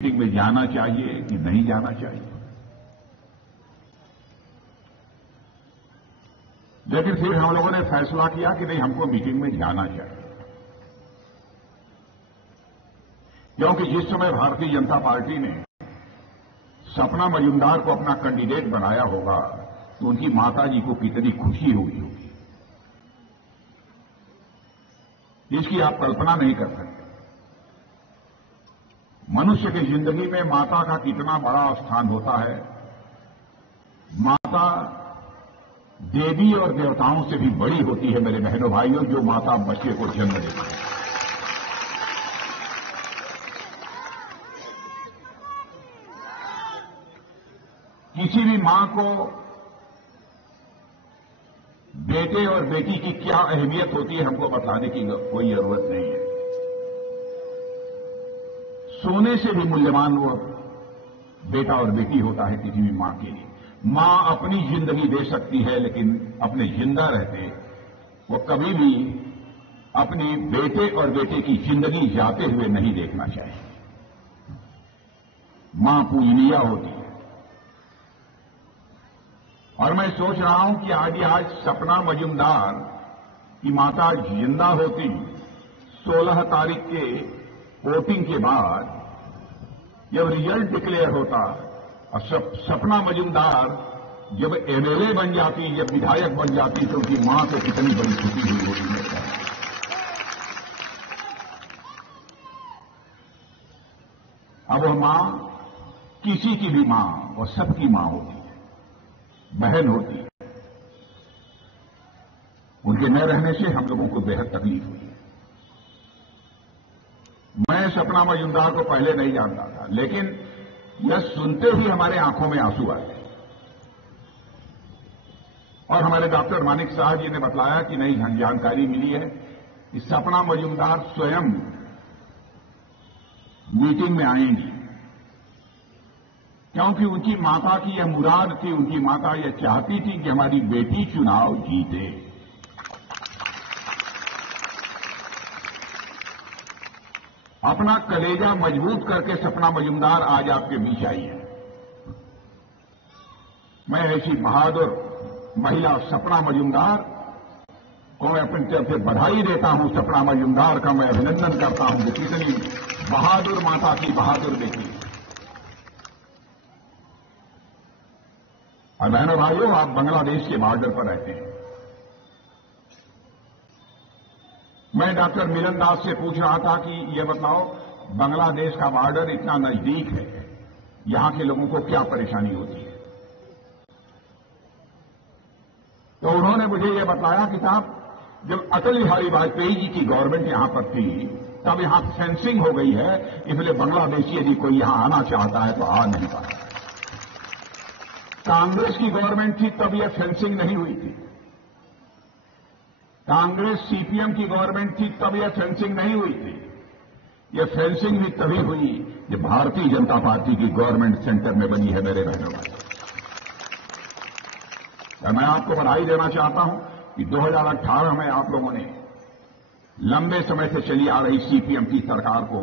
Meeting में जाना चाहिए कि नहीं जाना चाहिए। लेकिन फिर हम लोगों ने फैसला किया कि नहीं, हमको मीटिंग में जाना चाहिए, क्योंकि जिस समय भारतीय जनता पार्टी ने सपना मजूमदार को अपना कैंडिडेट बनाया होगा तो उनकी माताजी को कितनी खुशी हुई होगी, इसकी आप कल्पना नहीं कर सकते। मनुष्य की जिंदगी में माता का कितना बड़ा स्थान होता है। माता देवी और देवताओं से भी बड़ी होती है मेरे बहनों भाइयों, जो माता बच्चे को जन्म देती है। किसी भी मां को बेटे और बेटी की क्या अहमियत होती है हमको बताने की कोई जरूरत नहीं है। सोने से भी मूल्यवान वो बेटा और बेटी होता है किसी भी मां के लिए। मां अपनी जिंदगी दे सकती है, लेकिन अपने जिंदा रहते वो कभी भी अपने बेटे और बेटे की जिंदगी जाते हुए नहीं देखना चाहिए। मां पूजनीय होती है। और मैं सोच रहा हूं कि आज सपना मजूमदार की माता जिंदा होती, 16 तारीख के वोटिंग के बाद जब रिजल्ट डिक्लेयर होता और सपना मजूमदार जब एमएलए बन जाती, जब विधायक बन जाती, तो उनकी मां को कितनी बड़ी खुशी हुई होती है। अब वह मां किसी की भी मां, वो सबकी मां होती है, बहन होती है। उनके न रहने से हम लोगों को बेहद तकलीफ हुई है। मैं सपना मजूमदार को पहले नहीं जानता था, लेकिन यह सुनते ही हमारे आंखों में आंसू आए और हमारे डॉक्टर मानिक साहब जी ने बताया कि नई जानकारी मिली है कि सपना मजूमदार स्वयं मीटिंग में आएंगी, क्योंकि उनकी माता की यह मुराद थी, उनकी माता यह चाहती थी कि हमारी बेटी चुनाव जीते। अपना कलेजा मजबूत करके सपना मजूमदार आज आपके बीच आई है। मैं ऐसी बहादुर महिला सपना मजूमदार को मैं अपनी तरफ से बधाई देता हूं। सपना मजूमदार का मैं अभिनंदन करता हूं कि कितनी बहादुर माता की बहादुर बेटी। और बहनों भाइयों, आप बांग्लादेश के बॉर्डर पर रहते हैं। मैं डॉक्टर मिलन दास से पूछ रहा था कि ये बताओ, बांग्लादेश का बॉर्डर इतना नजदीक है, यहां के लोगों को क्या परेशानी होती है? तो उन्होंने मुझे ये बताया कि साहब, जब अटल बिहारी वाजपेयी जी की गवर्नमेंट यहां पर थी, तब यहां फेंसिंग हो गई है, इसलिए बांग्लादेशी यदि कोई यहां आना चाहता है तो आ नहीं पाता। कांग्रेस की गवर्नमेंट थी तब यह फेंसिंग नहीं हुई थी। कांग्रेस सीपीएम की गवर्नमेंट थी तब यह फेंसिंग नहीं हुई थी। यह फेंसिंग भी तभी हुई जब भारतीय जनता पार्टी की गवर्नमेंट सेंटर में बनी है मेरे बहनों भाई। मैं आपको बधाई देना चाहता हूं कि 2018 में आप लोगों ने लंबे समय से चली आ रही सीपीएम की सरकार को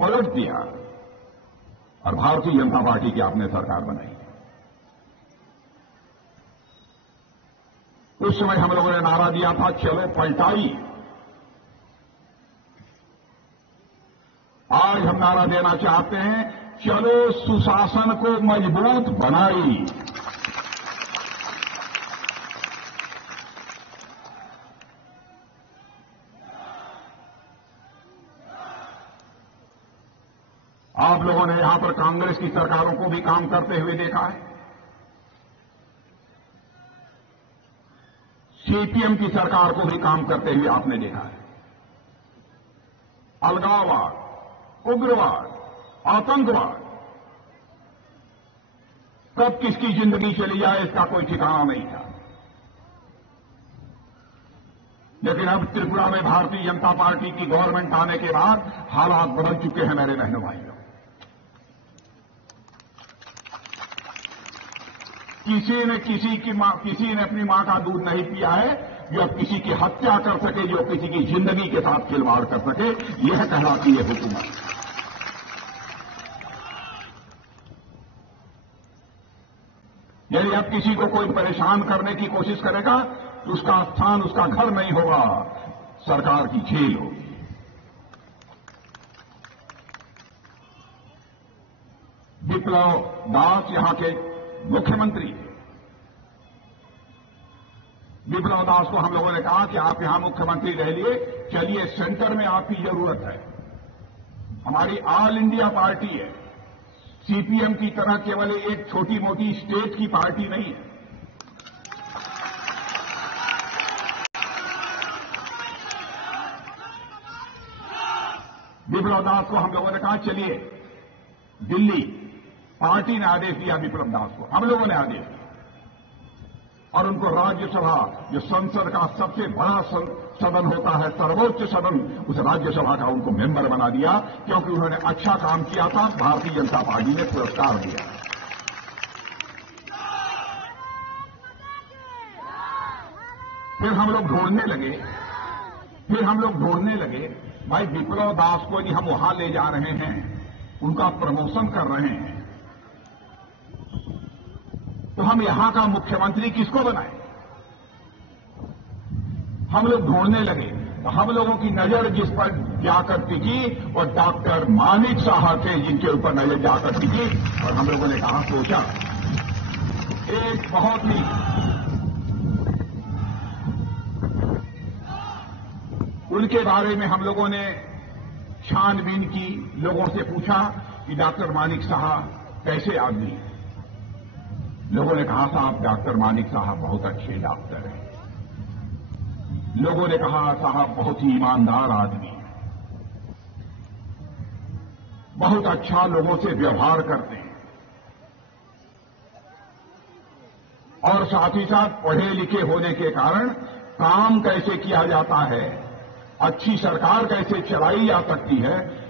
पलट दिया और भारतीय जनता पार्टी की आपने सरकार बनाई। उस समय हम लोगों ने नारा दिया था, चलो पलटाई। आज हम नारा देना चाहते हैं, चलो सुशासन को मजबूत बनाई। आप लोगों ने यहां पर कांग्रेस की सरकारों को भी काम करते हुए देखा है, सीपीएम की सरकार को भी काम करते हुए आपने देखा है। अलगाववाद, उग्रवाद, आतंकवाद, कब किसकी जिंदगी चली जाए इसका कोई ठिकाना नहीं था। लेकिन अब त्रिपुरा में भारतीय जनता पार्टी की गवर्नमेंट आने के बाद हालात बदल चुके हैं मेरे बहनों भाइयों। किसी ने अपनी मां का दूध नहीं पिया है जो अब किसी की हत्या कर सके, जो किसी की जिंदगी के साथ खिलवाड़ कर सके। यह कहलाती है हुकूमत। यदि अब किसी को कोई परेशान करने की कोशिश करेगा तो उसका स्थान उसका घर नहीं होगा, सरकार की जेल होगी। विप्लव दास यहां के मुख्यमंत्री। विप्लव दास को हम लोगों ने कहा कि आप यहां मुख्यमंत्री रह लिए, चलिए सेंटर में आपकी जरूरत है। हमारी ऑल इंडिया पार्टी है, सीपीएम की तरह केवल एक छोटी मोटी स्टेट की पार्टी नहीं है। विप्लव दास को हम लोगों ने कहा चलिए, दिल्ली पार्टी ने आदेश दिया विप्लव दास को, हम लोगों ने आदेश दिया और उनको राज्यसभा, जो संसद का सबसे बड़ा सदन होता है, सर्वोच्च सदन, उस राज्यसभा का उनको मेंबर बना दिया, क्योंकि उन्होंने अच्छा काम किया था। भारतीय जनता पार्टी ने पुरस्कार दिया। फिर हम लोग ढूंढने लगे, भाई विप्लव दास को यदि हम वहां ले जा रहे हैं, उनका प्रमोशन कर रहे हैं, तो हम यहां का मुख्यमंत्री किसको बनाएं? हम लोग ढूंढने लगे, तो हम लोगों की नजर जिस पर जाकर टिकी वो डॉक्टर मानिक साहब थे, जिनके ऊपर नजर जाकर टिकी। और हम लोगों ने कहा, सोचा, एक बहुत ही उनके बारे में हम लोगों ने छानबीन की, लोगों से पूछा कि डॉक्टर मानिक साहब कैसे आदमी हैं। लोगों ने कहा, साहब डॉक्टर मानिक साहब बहुत अच्छे डॉक्टर हैं। लोगों ने कहा, साहब बहुत ही ईमानदार आदमी हैं, बहुत अच्छा लोगों से व्यवहार करते हैं, और साथ ही साथ पढ़े लिखे होने के कारण काम कैसे किया जाता है, अच्छी सरकार कैसे चलाई जा सकती है,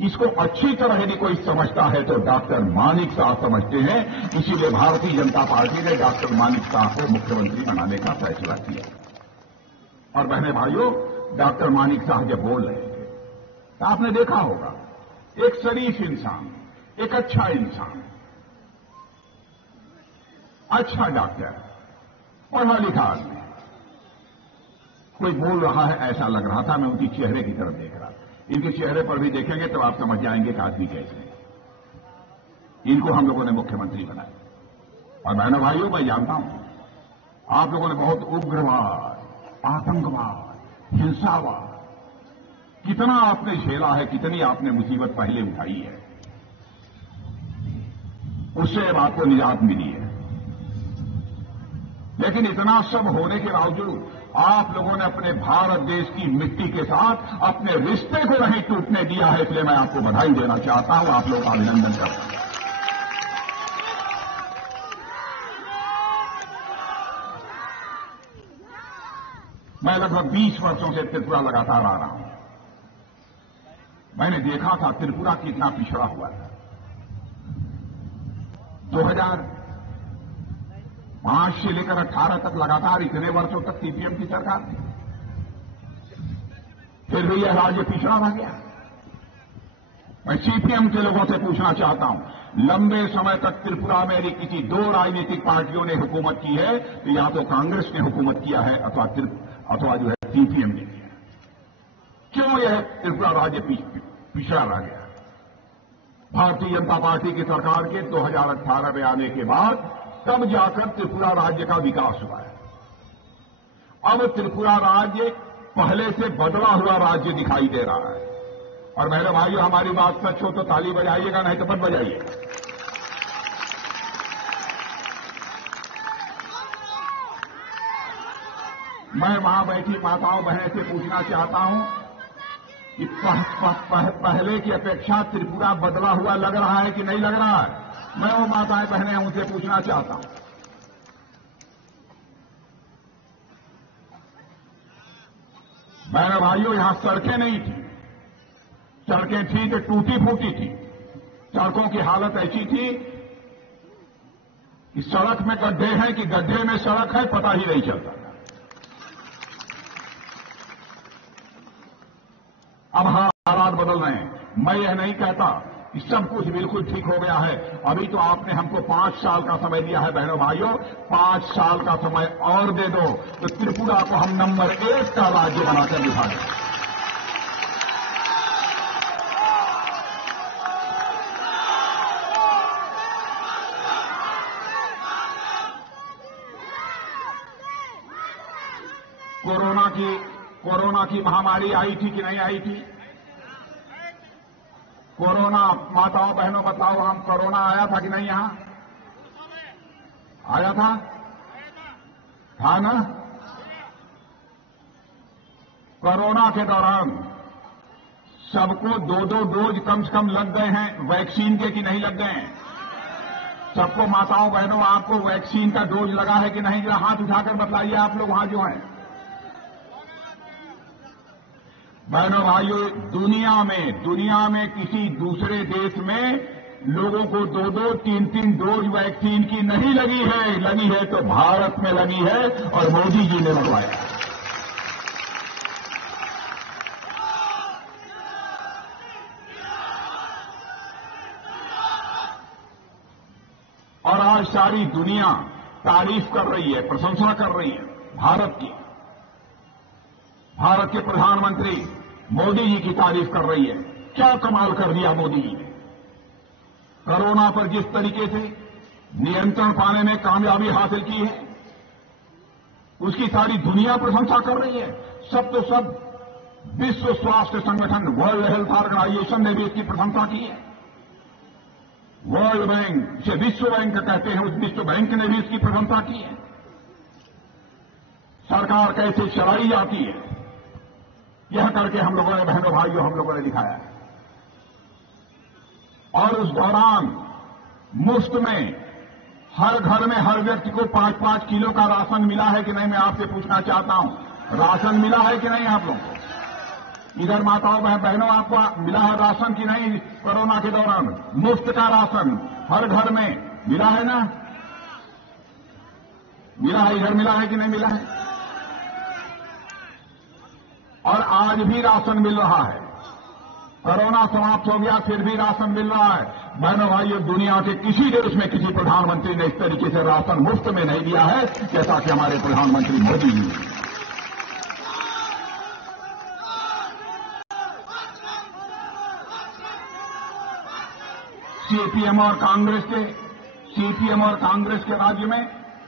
इसको अच्छी तरह यदि कोई समझता है तो डॉक्टर मानिक साहब समझते हैं। इसीलिए भारतीय जनता पार्टी ने डॉक्टर मानिक साहब को मुख्यमंत्री बनाने का फैसला किया। और बहने भाइयों, डॉक्टर मानिक साहब जब बोल रहे थे तो आपने देखा होगा, एक शरीफ इंसान, एक अच्छा इंसान, अच्छा डॉक्टर, पढ़ा लिखा आदमी, कोई बोल रहा है ऐसा लग रहा था। मैं उनकी चेहरे की तरफ देख रहा था। इनके चेहरे पर भी देखेंगे तो आप समझ जाएंगे कि आदमी कैसे हैं। इनको हम लोगों ने मुख्यमंत्री बनाया। और बहनों भाइयों, मैं जानता हूं आप लोगों ने बहुत उग्रवाद, आतंकवाद, हिंसावाद, कितना आपने झेला है, कितनी आपने मुसीबत पहले उठाई है, उससे अब आपको निजात मिली है। लेकिन इतना सब होने के बावजूद आप लोगों ने अपने भारत देश की मिट्टी के साथ अपने रिश्ते को नहीं टूटने दिया है। इसलिए मैं आपको बधाई देना चाहता हूं, आप लोगों का अभिनंदन करता हूं। मैं लगभग 20 वर्षों से त्रिपुरा लगातार आ रहा हूं। मैंने देखा था त्रिपुरा कितना पिछड़ा हुआ था। 2005 से लेकर 18 तक लगातार इतने वर्षों तक सीपीएम की सरकार थी, फिर भी यह राज्य पिछड़ा रह गया। मैं सीपीएम के लोगों से पूछना चाहता हूं, लंबे समय तक त्रिपुरा में यदि किसी दो राजनीतिक पार्टियों ने हुकूमत की है तो या तो कांग्रेस ने हुकूमत किया है अथवा जो है सीपीएम ने किया। क्यों यह त्रिपुरा राज्य पिछड़ा रह गया? भारतीय जनता पार्टी की सरकार के 2018 में आने के बाद तब जाकर त्रिपुरा राज्य का विकास हुआ है। अब त्रिपुरा राज्य पहले से बदला हुआ राज्य दिखाई दे रहा है। और मेरे भाइयों, हमारी बात सच हो तो ताली बजाइएगा, नहीं तो मत बजाइएगा। मैं वहां बैठी माताओं बहनों से पूछना चाहता हूं कि पहले की अपेक्षा त्रिपुरा बदला हुआ लग रहा है कि नहीं लग रहा है? मैं वो माताएं बहनें उनसे पूछना चाहता हूं। मेरे भाइयों, यहां सड़कें नहीं थी, सड़कें थी तो टूटी फूटी थी। सड़कों की हालत ऐसी थी कि सड़क में गड्ढे हैं कि गड्ढे में सड़क है, पता ही नहीं चलता। अब हालात बदल रहे हैं। मैं यह नहीं कहता कि सब कुछ बिल्कुल ठीक हो गया है। अभी तो आपने हमको 5 साल का समय दिया है बहनों भाइयों, 5 साल का समय और दे दो तो त्रिपुरा को हम नंबर 1 का राज्य बनाकर दिखाएं। कोरोना की महामारी आई थी कि नहीं आई थी? कोरोना, माताओं बहनों बताओ, हम कोरोना आया था कि नहीं? यहां आया था ना? कोरोना के दौरान सबको 2-2 डोज कम से कम लग गए हैं वैक्सीन के कि नहीं लग गए हैं? सबको माताओं बहनों आपको वैक्सीन का डोज लगा है कि नहीं? जरा हाथ उठाकर बताइए आप लोग वहां जो हैं। बहनों भाइयों, दुनिया में किसी दूसरे देश में लोगों को 2-2, 3-3 डोज वैक्सीन की नहीं लगी है तो भारत में लगी है और मोदी जी ने लगवाया। और आज सारी दुनिया तारीफ कर रही है, प्रशंसा कर रही है भारत की। भारत के प्रधानमंत्री मोदी जी की तारीफ कर रही है। क्या कमाल कर दिया मोदी जी ने। कोरोना पर जिस तरीके से नियंत्रण पाने में कामयाबी हासिल की है, उसकी सारी दुनिया प्रशंसा कर रही है। सब तो सब विश्व स्वास्थ्य संगठन, वर्ल्ड हेल्थ ऑर्गेनाइजेशन ने भी इसकी प्रशंसा की है। वर्ल्ड बैंक, जिसे विश्व बैंक कहते हैं, उस विश्व बैंक ने भी इसकी प्रशंसा की है। सरकार कैसे चलाई जाती है, यह करके हम लोगों ने, बहनों भाइयों, हम लोगों ने दिखाया है। और उस दौरान मुफ्त में हर घर में हर व्यक्ति को 5-5 किलो का राशन मिला है कि नहीं? मैं आपसे पूछना चाहता हूं, राशन मिला है कि नहीं आप लोगों को? इधर माताओं बहनों, आपको मिला है राशन कि नहीं? कोरोना के दौरान मुफ्त का राशन हर घर में मिला है ना? मिला है, इधर मिला है कि नहीं मिला है? और आज भी राशन मिल रहा है। कोरोना समाप्त हो गया फिर भी राशन मिल रहा है। बहनों भाइयों, दुनिया के किसी देश में किसी प्रधानमंत्री ने इस तरीके से राशन मुफ्त में नहीं दिया है जैसा कि हमारे प्रधानमंत्री मोदी जी ने। सीपीएम और कांग्रेस के राज्य में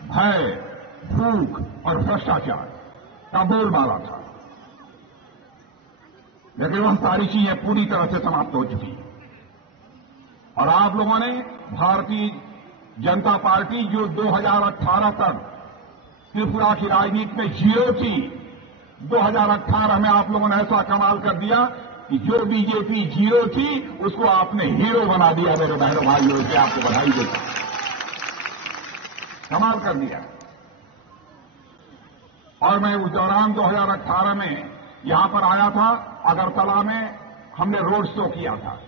भय, भूख और भ्रष्टाचार का बोलबाला था, लेकिन वह सारी चीजें पूरी तरह से समाप्त हो चुकी हैं। और आप लोगों ने भारतीय जनता पार्टी, जो 2018 तक त्रिपुरा की राजनीति में जीरो थी, 2018 में आप लोगों ने ऐसा कमाल कर दिया कि जो बीजेपी जीरो थी उसको आपने हीरो बना दिया। मेरे बहनों भाइयों, इससे आपको बधाई देता हूं। कमाल कर दिया। और मैं उस दौरान 2018 में यहां पर आया था, अगरतला में हमने रोड शो किया था।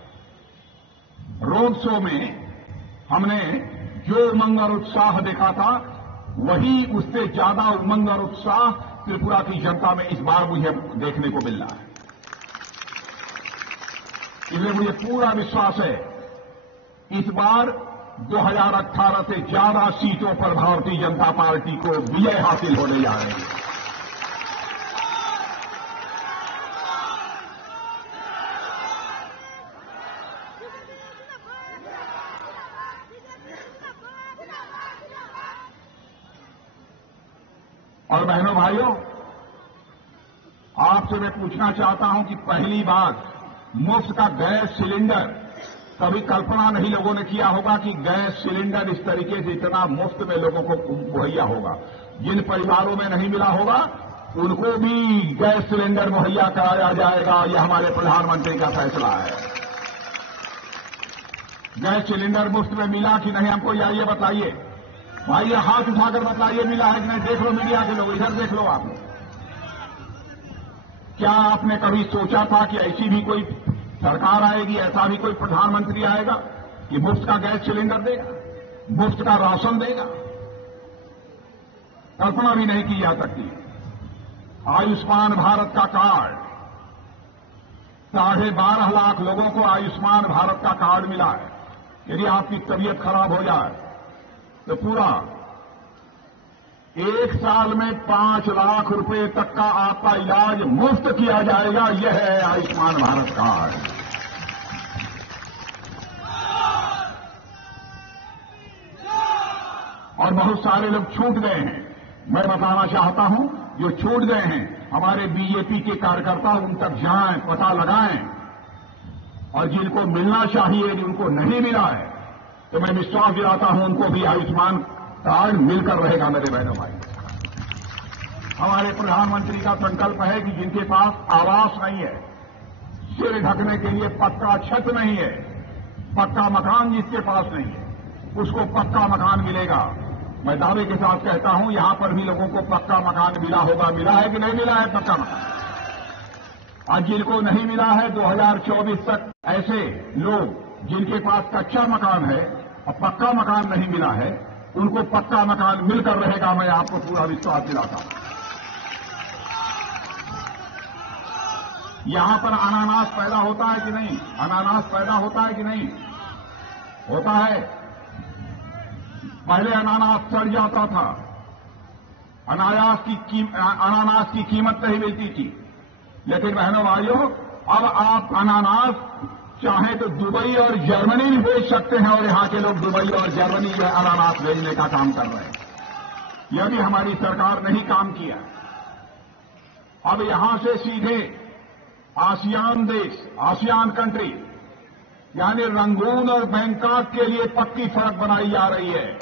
रोड शो में हमने जो उमंग और उत्साह देखा था, वही उससे ज्यादा उमंग और उत्साह त्रिपुरा की जनता में इस बार मुझे देखने को मिल रहा है। इसलिए मुझे पूरा विश्वास है इस बार 2018 से ज्यादा सीटों पर भारतीय जनता पार्टी को विजय हासिल होने जा रही है। और बहनों भाइयों, आपसे मैं पूछना चाहता हूं कि पहली बार मुफ्त का गैस सिलेंडर, कभी कल्पना नहीं लोगों ने किया होगा कि गैस सिलेंडर इस तरीके से इतना मुफ्त में लोगों को मुहैया होगा। जिन परिवारों में नहीं मिला होगा उनको भी गैस सिलेंडर मुहैया कराया जाएगा। यह हमारे प्रधानमंत्री का फैसला है। गैस सिलेंडर मुफ्त में मिला कि नहीं हमको ये बताइए भाई, ये हाथ उठाकर बताइए मिला है कि नहीं। देख लो मीडिया के लोग, इधर देख लो आप लोग। क्या आपने कभी सोचा था कि ऐसी भी कोई सरकार आएगी, ऐसा भी कोई प्रधानमंत्री आएगा कि मुफ्त का गैस सिलेंडर देगा, मुफ्त का राशन देगा? कल्पना भी नहीं की जा सकती। आयुष्मान भारत का कार्ड 12.5 लाख लोगों को आयुष्मान भारत का कार्ड मिला है। यदि आपकी तबीयत खराब हो जाए तो पूरा 1 साल में 5 लाख रुपए तक का आपका इलाज मुफ्त किया जाएगा। यह है आयुष्मान भारत कार्ड। और बहुत सारे लोग छूट गए हैं। मैं बताना चाहता हूं, जो छूट गए हैं हमारे बीजेपी के कार्यकर्ता उन तक जाएं, पता लगाएं, और जिनको मिलना चाहिए जिनको नहीं मिला है तो मैं विश्वास दिलाता हूं उनको भी आयुष्मान कार्ड मिलकर रहेगा। मेरे बहनों भाई, हमारे प्रधानमंत्री का संकल्प है कि जिनके पास आवास नहीं है, सिर ढकने के लिए पक्का छत नहीं है, पक्का मकान जिसके पास नहीं है, उसको पक्का मकान मिलेगा। मैं दावे के साथ कहता हूं यहां पर भी लोगों को पक्का मकान मिला होगा। मिला है कि नहीं मिला है पक्का मकान? आज जिनको नहीं मिला है 2024 तक ऐसे लोग जिनके पास कच्चा मकान है और पक्का मकान नहीं मिला है, उनको पक्का मकान मिलकर रहेगा। मैं आपको पूरा विश्वास दिलाता हूं। यहां पर अनानास पैदा होता है कि नहीं? अनानास पैदा होता है कि नहीं? होता है। पहले अनानास सड़ जाता था, अनानास की कीमत नहीं मिलती थी। लेकिन बहनों भाइयों, अब आप अनानास चाहे तो दुबई और जर्मनी भी भेज सकते हैं, और यहां के लोग दुबई और जर्मनी जो अनानास भेजने का काम कर रहे हैं। यह भी हमारी सरकार ने ही काम किया। अब यहां से सीधे आसियान देश, आसियान कंट्री यानी रंगून और बैंकॉक के लिए पक्की सड़क बनाई जा रही है।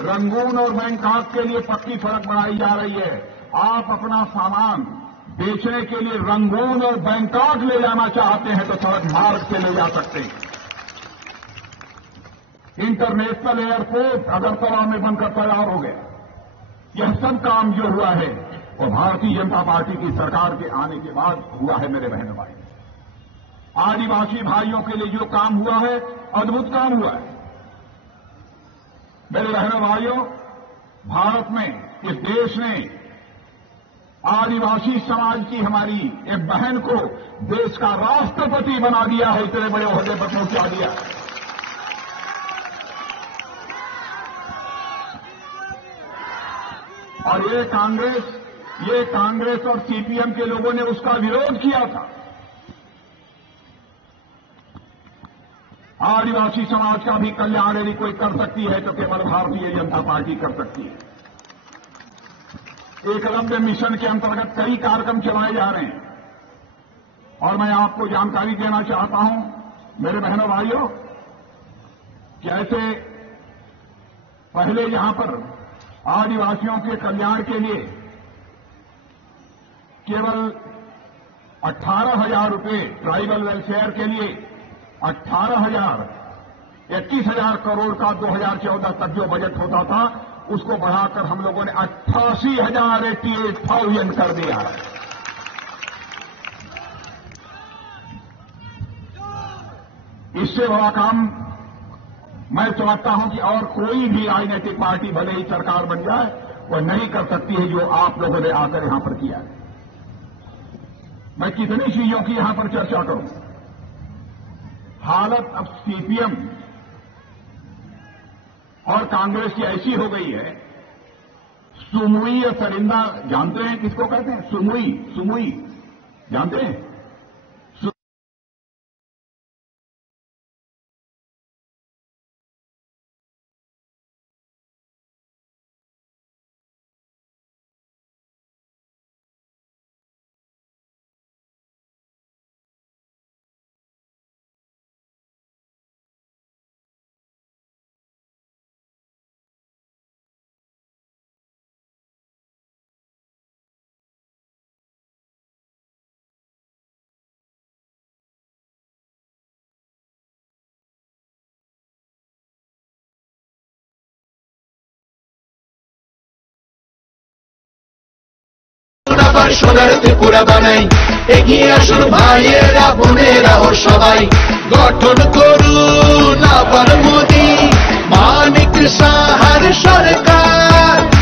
रंगून और बैंकॉक के लिए पक्की सड़क बनाई जा रही है। आप अपना सामान बेचने के लिए रंगून और बैंकॉक ले जाना चाहते हैं तो सड़क मार्ग से ले जा सकते हैं। इंटरनेशनल एयरपोर्ट अगरतला में बनकर तैयार हो गया। यह सब काम जो हुआ है वो भारतीय जनता पार्टी की सरकार के आने के बाद हुआ है। मेरे बहनों भाई, आदिवासी भाइयों के लिए जो काम हुआ है अद्भुत काम हुआ है। मेरे बहनों भाइयों, भारत में, इस देश ने आदिवासी समाज की हमारी एक बहन को देश का राष्ट्रपति बना दिया है, इतने बड़े ओहदे पर पहुंचा दिया। और ये कांग्रेस और सीपीएम के लोगों ने उसका विरोध किया था। आदिवासी समाज का भी कल्याण यदि कोई कर सकती है तो केवल भारतीय जनता पार्टी कर सकती है। एकलव्य मिशन के अंतर्गत कई कार्यक्रम चलाए जा रहे हैं, और मैं आपको जानकारी देना चाहता हूं मेरे बहनों भाइयों, कैसे पहले यहां पर आदिवासियों के कल्याण के लिए केवल 18,000 रुपये, ट्राइबल वेलफेयर के लिए 18,000, 21,000 करोड़ का 2014 तक जो बजट होता था उसको बढ़ाकर हम लोगों ने 88,000 कर दिया। इससे बड़ा काम मैं समझता हूं कि और कोई भी राजनीतिक पार्टी भले ही सरकार बन जाए वह नहीं कर सकती है जो आप लोगों ने आकर यहां पर किया है। मैं कितनी चीजों की यहां पर चर्चा करूं। हालत अब सीपीएम और कांग्रेस की ऐसी हो गई है, सुमुई या सरिंदा जानते हैं किसको कहते हैं? सुमुई जानते हैं? সোনার ত্রিপুরা বানাই, এগিয়ে আসুন ভাইয়েরা বোনেরা ও সবাই, গঠন করুন আবার মোদি মানিক সাহার সরকার।